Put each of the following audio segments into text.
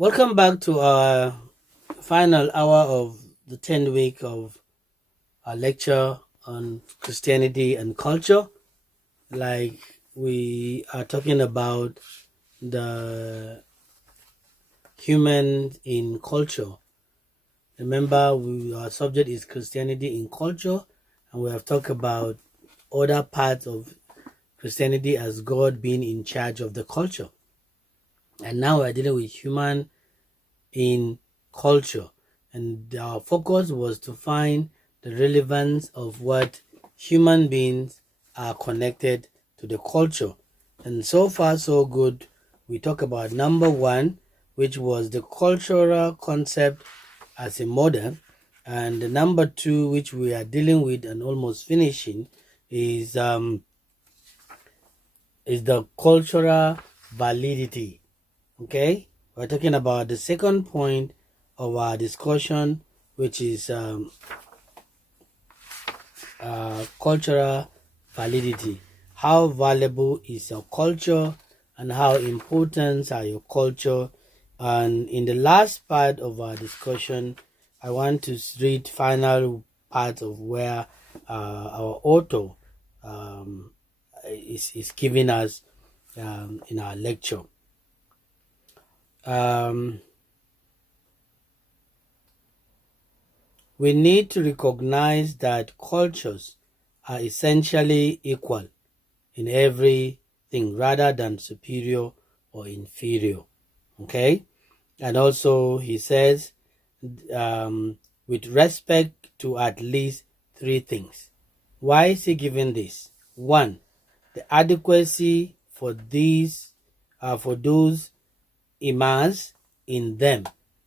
Welcome back to our final hour of the 10th week of our lecture on Christianity and culture. Like we are talking about the human in culture. Remember, our subject is Christianity in culture, and we have talked about other parts of Christianity as God being in charge of the culture. And now we're dealing with human in culture, and our focus was to find the relevance of what human beings are connected to the culture. And so far so good. We talk about number one, which was the cultural concept as a model, and the number two, which we are dealing with and almost finishing, is the cultural validity. Okay, we're talking about the second point of our discussion, which is cultural validity. How valuable is your culture, and how important are your culture? And in the last part of our discussion, I want to read final part of where our author is giving us in our lecture. We need to recognize that cultures are essentially equal in everything rather than superior or inferior. Okay? And also, he says, with respect to at least three things. Why is he giving this? One, the adequacy for those immersed in them.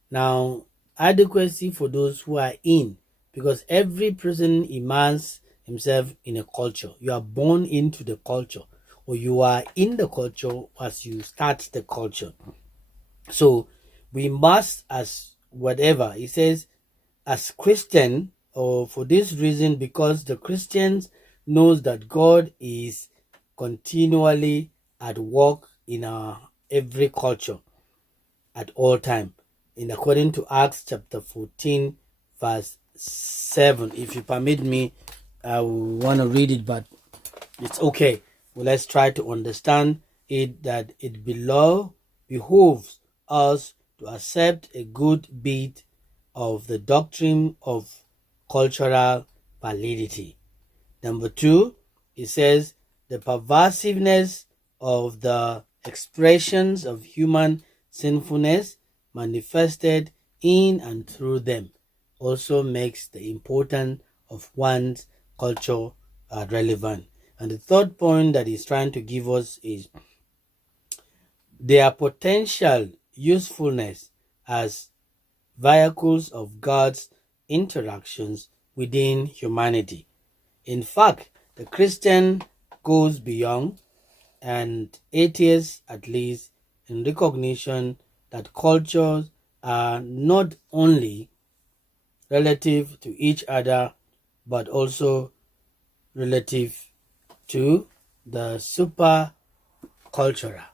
Now, adequacy for those who are in, because every person immerses himself in a culture. You are born into the culture, or you are in the culture as you start the culture. So we must, as whatever he says, as Christian, or for this reason, because the Christians knows that God is continually at work in our every culture at all time, in according to Acts chapter 14 verse 7. If you permit me, I want to read it, but it's okay. Well, let's try to understand it, that it behooves us to accept a good bit of the doctrine of cultural validity. Number two, it says the pervasiveness of the expressions of human sinfulness manifested in and through them also makes the importance of one's culture relevant. And the third point that he's trying to give us is their potential usefulness as vehicles of God's interactions within humanity. In fact, the Christian goes beyond, and atheists at least, in recognition that cultures are not only relative to each other but also relative to the supercultural.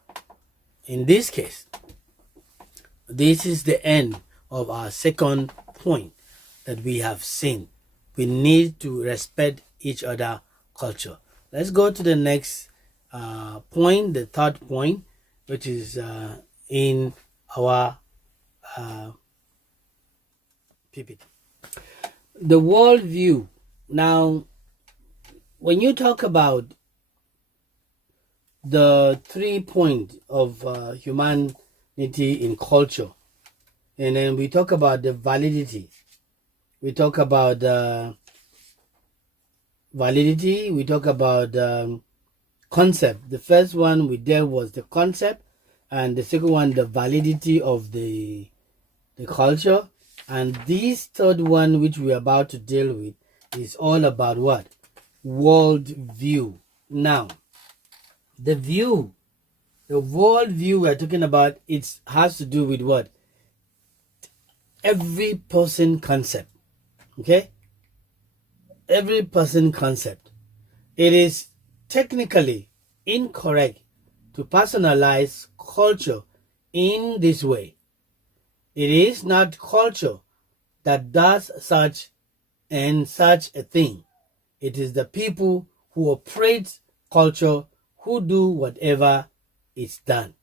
In this case, this is the end of our second point that we have seen. We need to respect each other culture. Let's go to the next point, the third point, which is in our PPT. The worldview. Now, when you talk about the 3 points of humanity in culture, and then we talk about the validity, we talk about we talk about concept. The first one we dealt was the concept, and the second one the validity of the culture, and this third one which we're about to deal with is all about what? Worldview. Now, the worldview we're talking about, it has to do with what? Every person concept. Okay? Every person concept. It is technically incorrect to personalize culture in this way. It is not culture that does such and such a thing. It is the people who operate culture who do whatever is done.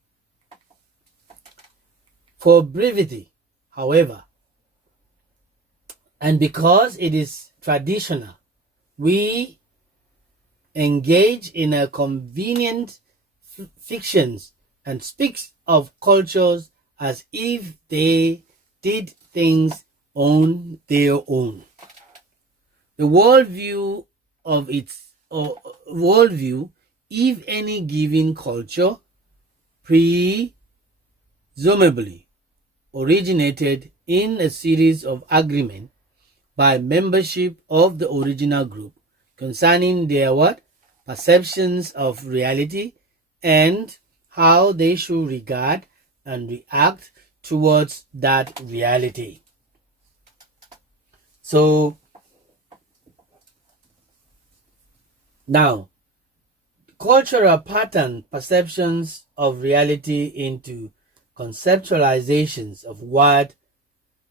For brevity, however, and because it is traditional, we engage in a convenient fictions and speaks of cultures as if they did things on their own. The worldview of its worldview, if any given culture, presumably originated in a series of agreements by membership of the original group concerning their what? Perceptions of reality and how they should regard and react towards that reality. So now, cultural pattern perceptions of reality into conceptualizations of what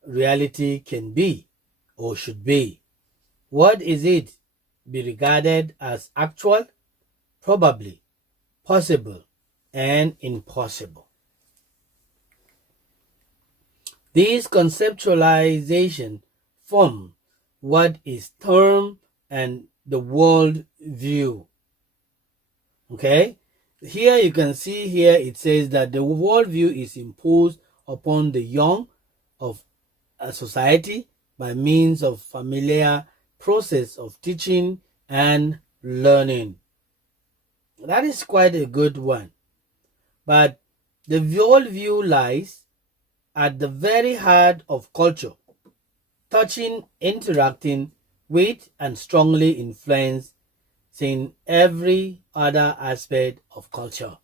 reality can be or should be. What is it be regarded as actual, probably, possible, and impossible? These conceptualizations form what is termed and the world view. Okay, here you can see here it says that the worldview is imposed upon the young of a society by means of familiar process of teaching and learning. That is quite a good one. But the worldview lies at the very heart of culture, touching, interacting with, and strongly influencing every other aspect of culture.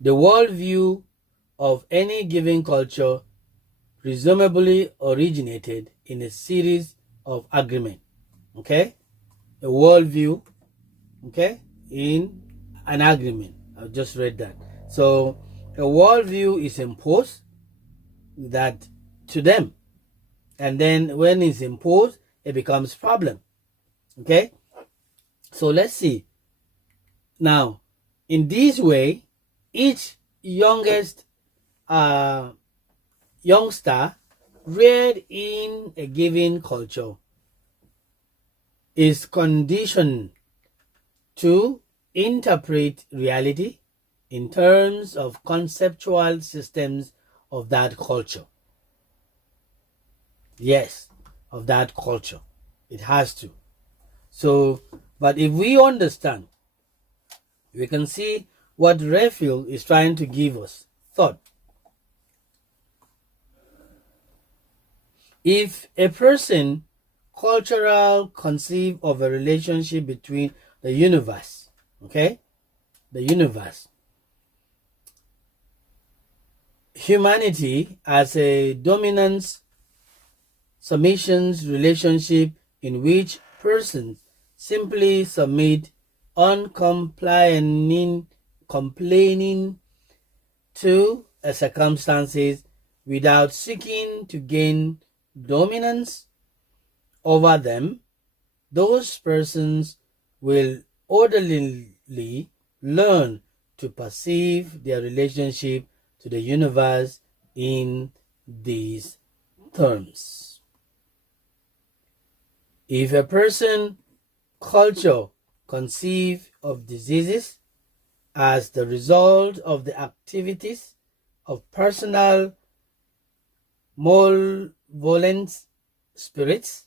The worldview of any given culture presumably originated in a series of agreements. Okay? A worldview, okay, in an agreement. I've just read that. So a worldview is imposed that to them. And then when it's imposed, it becomes problem. Okay? So let's see. Now, in this way, each youngster reared in a given culture is conditioned to interpret reality in terms of conceptual systems of that culture. Yes, of that culture. It has to. So, but if we understand, we can see what Raphael is trying to give us. Thought. If a person cultural conceive of a relationship between the universe, okay, the universe, humanity as a dominance submissions relationship in which persons simply submit uncomplaining complaining to circumstances without seeking to gain dominance over them, those persons will orderly learn to perceive their relationship to the universe in these terms. If a person culture conceive of diseases as the result of the activities of personal malevolent spirits,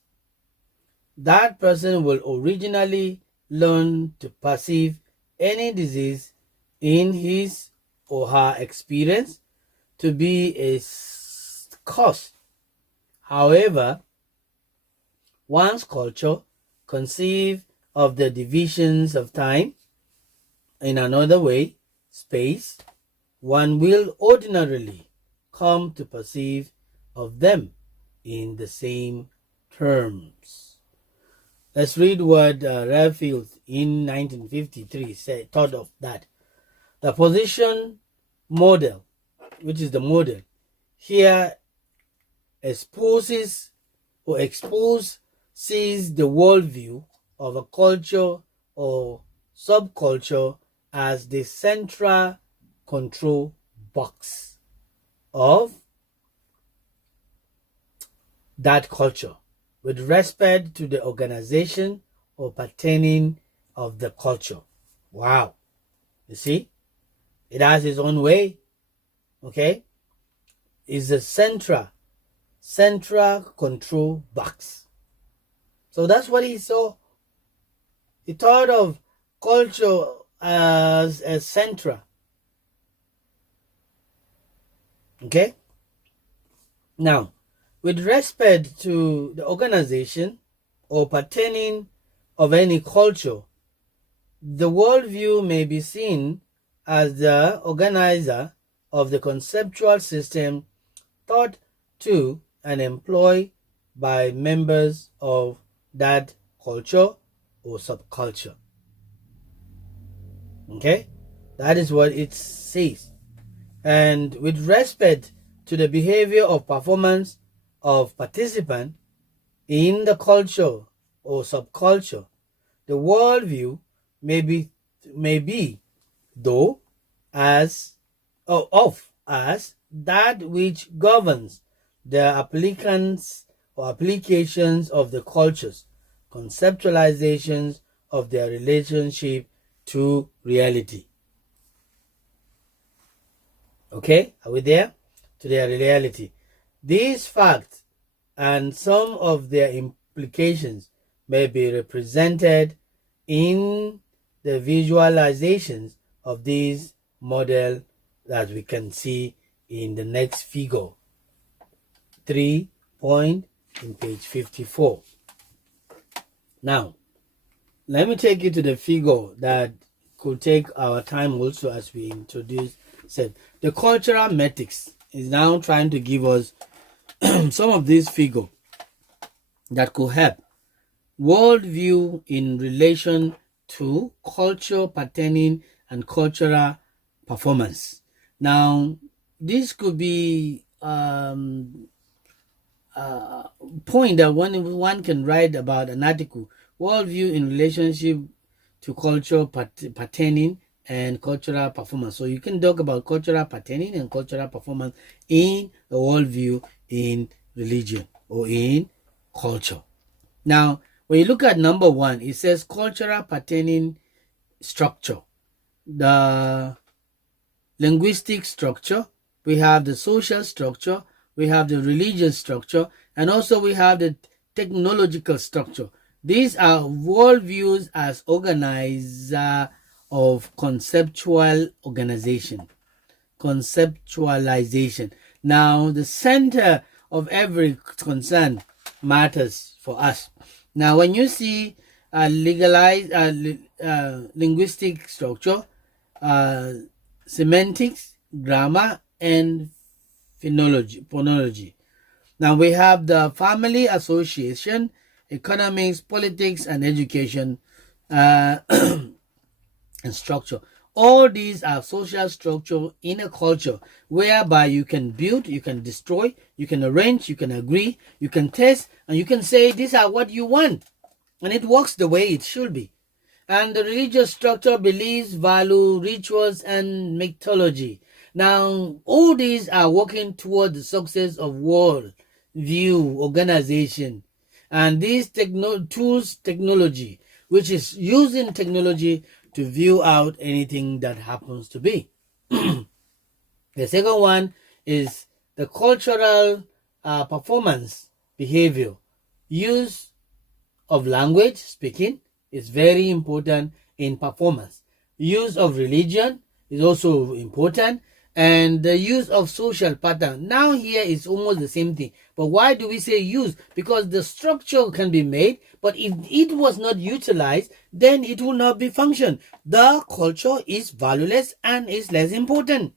that person will originally learn to perceive any disease in his or her experience to be a cause. However, one's culture conceive of the divisions of time in another way, space, one will ordinarily come to perceive of them in the same terms. Let's read what Raphael in 1953 thought of that. The position model, which is the model, here exposes the worldview of a culture or subculture as the central control box of that culture with respect to the organization or patterning of the culture. Wow. You see? It has its own way. Okay? It's a central control box. So that's what he saw. He thought of culture as a central. Okay? Now, with respect to the organization or patterning of any culture, the worldview may be seen as the organizer of the conceptual system thought to and employed by members of that culture or subculture. Okay? That is what it says. And with respect to the behavior of performance of participants in the culture or subculture, the worldview may be though as that which governs the applicants or applications of the cultures, conceptualizations of their relationship to reality. Okay, are we there? To their reality. These facts and some of their implications may be represented in the visualizations of these model that we can see in the next figure 3 point in page 54. Now, let me take you to the figure that could take our time also as we introduce said. The cultural metrics is now trying to give us some of these figures that could help worldview in relation to culture patterning and cultural performance. Now, this could be point that one can write about an article, worldview in relationship to culture patterning and cultural performance. So you can talk about cultural patterning and cultural performance in the worldview in religion or in culture. Now, when you look at number 1, it says cultural patterning structure. The linguistic structure, we have the social structure, we have the religious structure, and also we have the technological structure. These are worldviews as organizer of conceptual organization, conceptualization. Now, the center of every concern matters for us. Now, when you see legalized linguistic structure, semantics, grammar, and phonology. Now we have the family association, economics, politics, and education and structure. All these are social structure in a culture whereby you can build, you can destroy, you can arrange, you can agree, you can test, and you can say these are what you want. And it works the way it should be. And the religious structure, beliefs, value, rituals, and mythology. Now, all these are working toward the success of world view organization. And these technology, which is using technology to view out anything that happens to be. The second one is the cultural performance behavior. Use of language, speaking, is very important in performance. Use of religion is also important, and the use of social pattern. Now here is almost the same thing. But why do we say use? Because the structure can be made, but if it was not utilized, then it will not be function. The culture is valueless and is less important.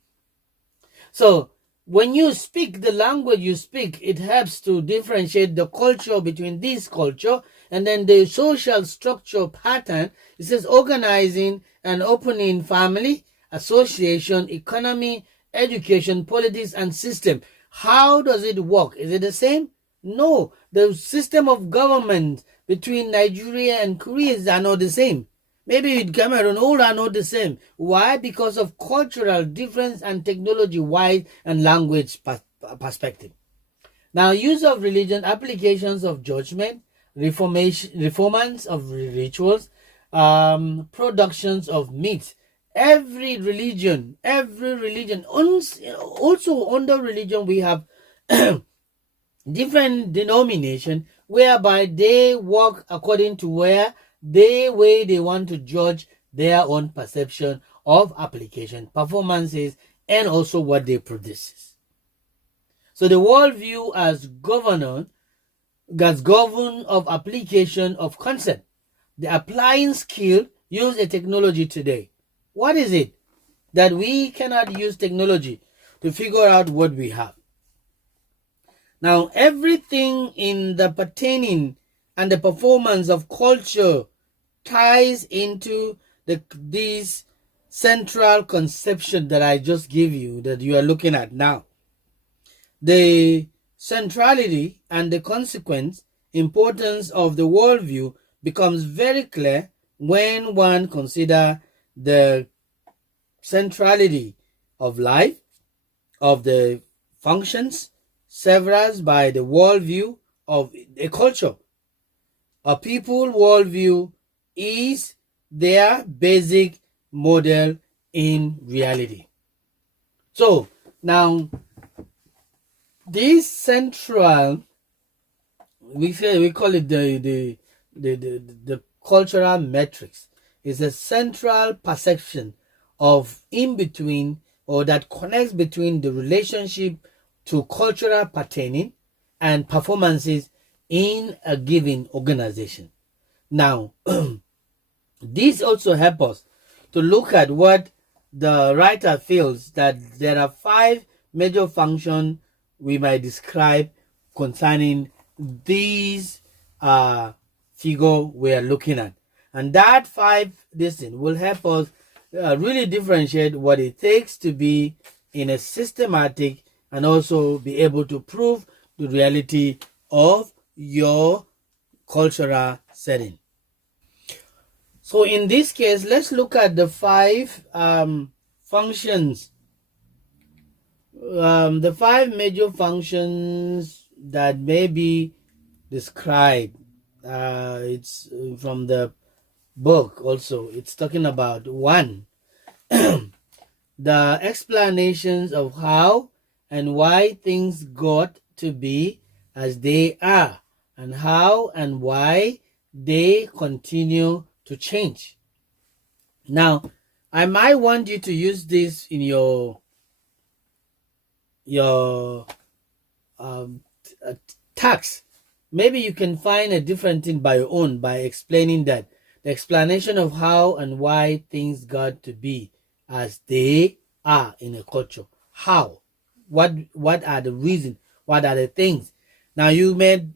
So when you speak the language you speak, it helps to differentiate the culture between this culture and then the social structure pattern. It says organizing and opening family, association, economy, education, politics, and system. How does it work? Is it the same? No. The system of government between Nigeria and Korea are not the same. Maybe Cameroon, all are not the same. Why? Because of cultural difference and technology-wide and language perspective. Now, use of religion, applications of judgment, reformance of rituals, productions of myths. Every religion, also under religion, we have different denomination whereby they work according to way they want to judge their own perception of application, performances, and also what they produce. So the worldview as governed of application of concept. The applying skill use a technology today. What is it? That we cannot use technology to figure out what we have. Now, everything in the pertaining and the performance of culture ties into this central conception that I just gave you, that you are looking at now. The centrality and the consequence importance of the worldview becomes very clear when one considers the centrality of life, of the functions served by the worldview of a culture. A people worldview is their basic model in reality. So now this central, we call it the cultural metrics, is a central perception of in between, or that connects between the relationship to cultural pertaining and performances in a given organization. Now, this also helps us to look at what the writer feels that there are 5 major functions we might describe concerning these figure we are looking at. And that 5 will help us really differentiate what it takes to be in a systematic and also be able to prove the reality of your cultural setting. So in this case, let's look at the 5 functions, the 5 major functions that may be described. It's from the book also. It's talking about 1, the explanations of how and why things got to be as they are, and how and why they continue to change. Now, I might want you to use this in your tax. Maybe you can find a different thing by your own by explaining that. The explanation of how and why things got to be as they are in a culture. How? What are the reasons? What are the things? Now you might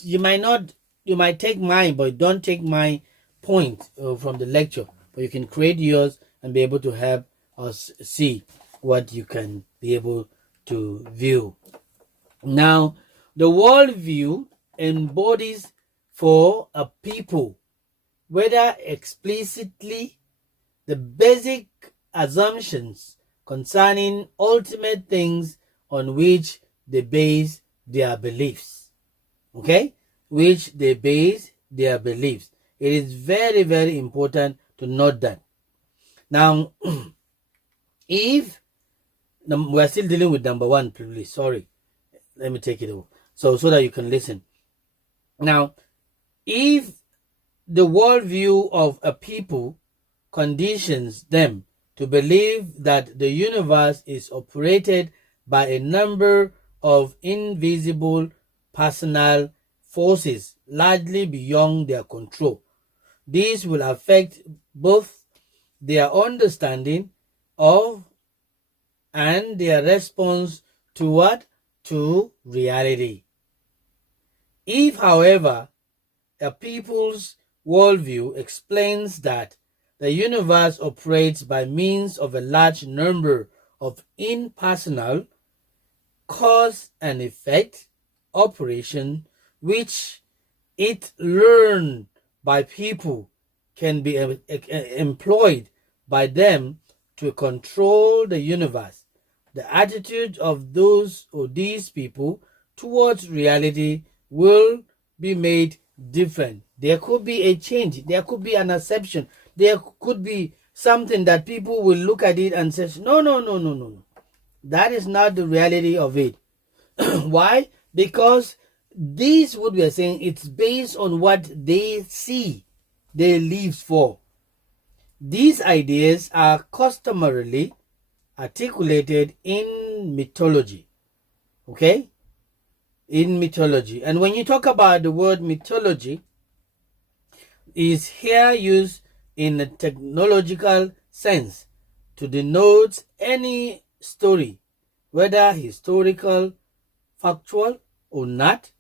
take mine, but don't take my point from the lecture. But you can create yours and be able to help us see what you can be able to view. Now, the worldview embodies for a people, whether explicitly, the basic assumptions concerning ultimate things on which they base their beliefs. Okay? Which they base their beliefs. It is very, very important to note that. Now, if we're still dealing with number 1, please. Sorry. Let me take it over. So that you can listen. Now, if the worldview of a people conditions them to believe that the universe is operated by a number of invisible personal forces largely beyond their control, this will affect both their understanding of and their response to what? To reality. If, however, a people's worldview explains that the universe operates by means of a large number of impersonal cause and effect operation which it learned by people can be employed by them to control the universe. The attitude of those or these people towards reality will be made different. There could be a change, there could be an exception, there could be something that people will look at it and say, no, no, no, no, no, no. That is not the reality of it. Why? Because this, what we are saying, it's based on what they see, they live for. These ideas are customarily articulated in mythology. Okay? In mythology. And when you talk about the word mythology, is here used in a technological sense to denote any story, whether historical, factual, or not,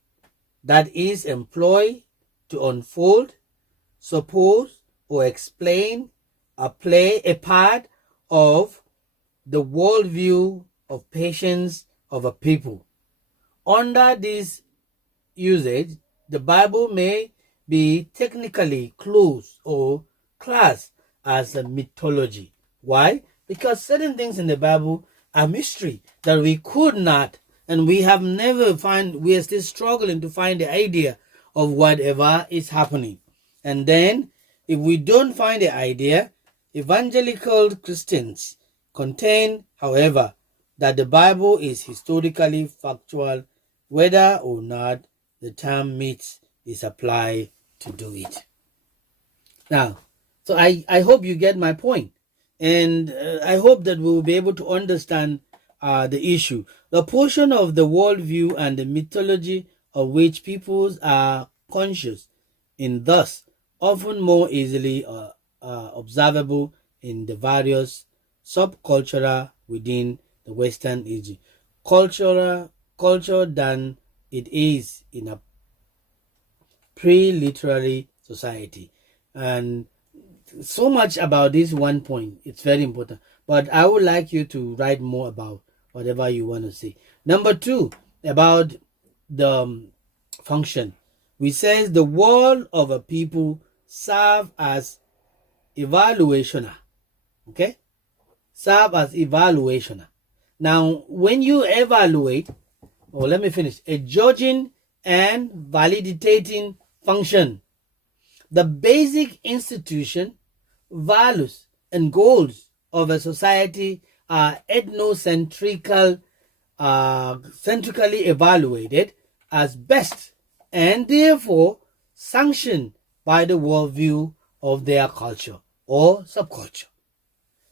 that is employed to unfold, suppose, or explain or play a part of the worldview of patience of a people. Under this usage, the Bible may be technically closed or classed as a mythology. Why? Because certain things in the Bible are mystery that we could not, and we have never we are still struggling to find the idea of whatever is happening. And then, if we don't find the idea, evangelical Christians contain, however, that the Bible is historically factual, whether or not the term myth is applied to do it. Now, so I hope you get my point. And I hope that we will be able to understand the issue. The portion of the worldview and the mythology of which peoples are conscious, and thus often more easily observable in the various subculture within the Western Age. Culture than it is in a pre-literary society. And so much about this one point. It's very important. But I would like you to write more about whatever you want to say. Number 2, about the function. We says the world of a people serve as evaluationer. Okay? Serve as evaluationer. Now, when you evaluate, or let me finish, a judging and validating function, the basic institution, values, and goals of a society are centrically evaluated as best and therefore sanctioned by the worldview of their culture or subculture.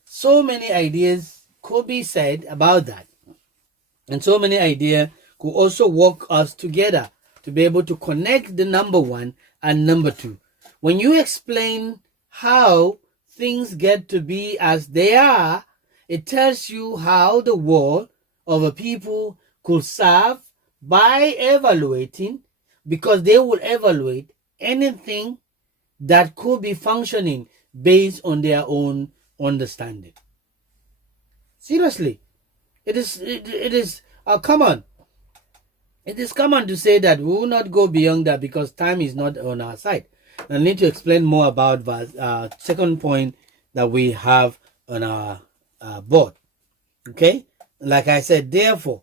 So many ideas could be said about that, and so many ideas could also work us together to be able to connect the number 1 and number 2. When you explain how things get to be as they are, it tells you how the world of a people could serve by evaluating, because they will evaluate anything that could be functioning based on their own understanding. Seriously, it is common. It is common to say that we will not go beyond that because time is not on our side. I need to explain more about the second point that we have on our board. Okay? Like I said, therefore,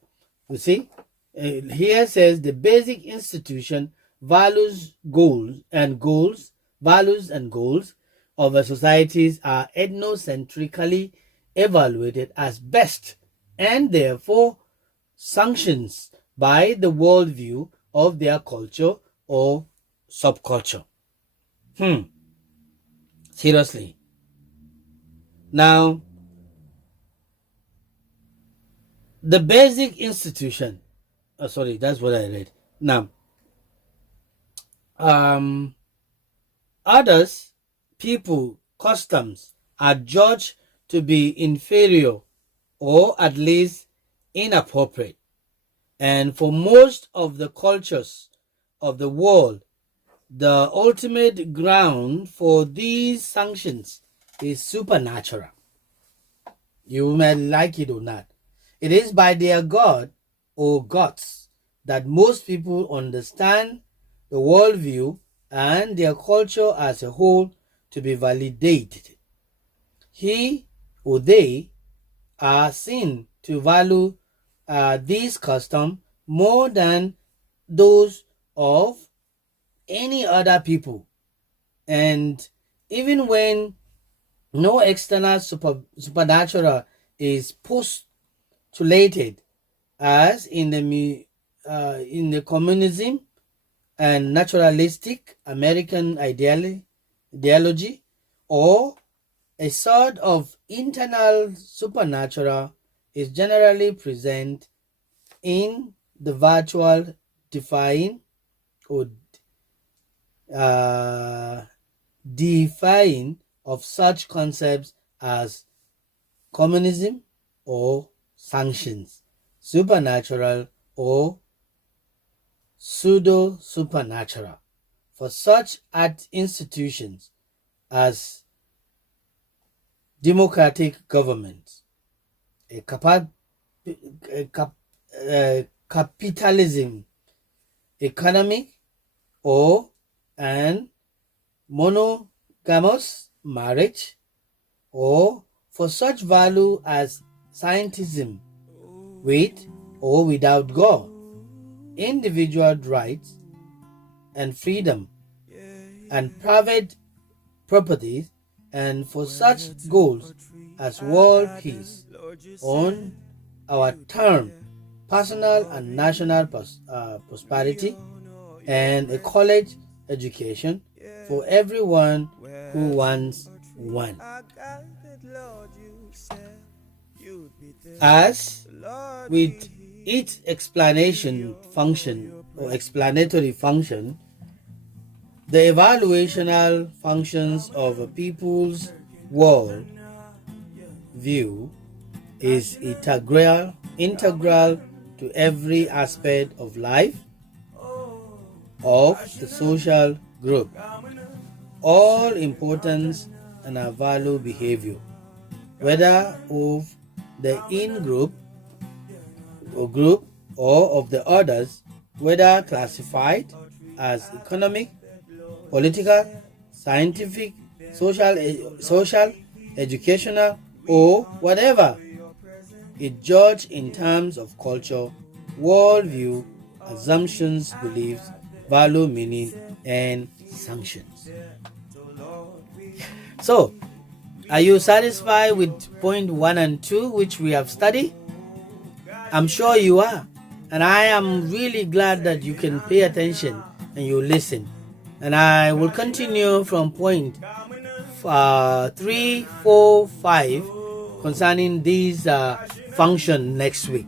you see, here says the basic institution, values and goals of a societies are ethnocentrically evaluated as best and therefore sanctions by the worldview of their culture or subculture. Seriously. Now, the basic institution, sorry, that's what I read. Now, others, people, customs are judged to be inferior or at least inappropriate. And for most of the cultures of the world, the ultimate ground for these sanctions is supernatural. You may like it or not. It is by their God or gods that most people understand the worldview and their culture as a whole to be validated. He or they are seen to value these customs more than those of any other people. And even when no external supernatural is postulated, as in the communism and naturalistic American ideology, or a sort of internal supernatural is generally present in the virtual defying or uh, defying of such concepts as communism or sanctions, supernatural or pseudo supernatural. For such art institutions as democratic governments, a, capitalism economic, or an monogamous marriage, or for such value as scientism with or without God, individual rights and freedom, and private properties, and for such goals as world peace on our term, personal and national prosperity, and a college education for everyone who wants one. As with each explanation function or explanatory function, the evaluational functions of a people's world view is integral to every aspect of life of the social group, all importance and our value behavior, whether of the in-group or of the others, whether classified as economic, political, scientific, social, educational, or whatever. It judged in terms of culture, worldview, assumptions, beliefs, value, meaning, and sanctions. So, are you satisfied with point 1 and 2 which we have studied? I'm sure you are. And I am really glad that you can pay attention and you listen. And I will continue from point 3, 4, 5 concerning these function next week.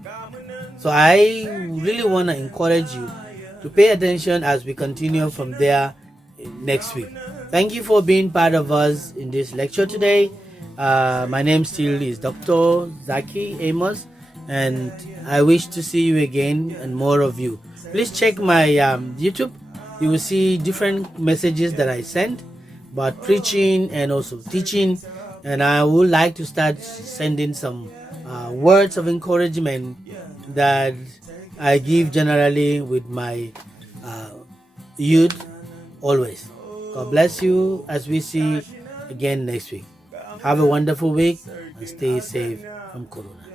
So I really want to encourage you to pay attention as we continue from there next week. Thank you for being part of us in this lecture today. My name still is Dr. Zaki Amos, and I wish to see you again and more of you. Please check my YouTube. You will see different messages that I sent about preaching and also teaching, and I would like to start sending some words of encouragement that I give generally with my youth always. God bless you as we see again next week. Have a wonderful week and stay safe from Corona.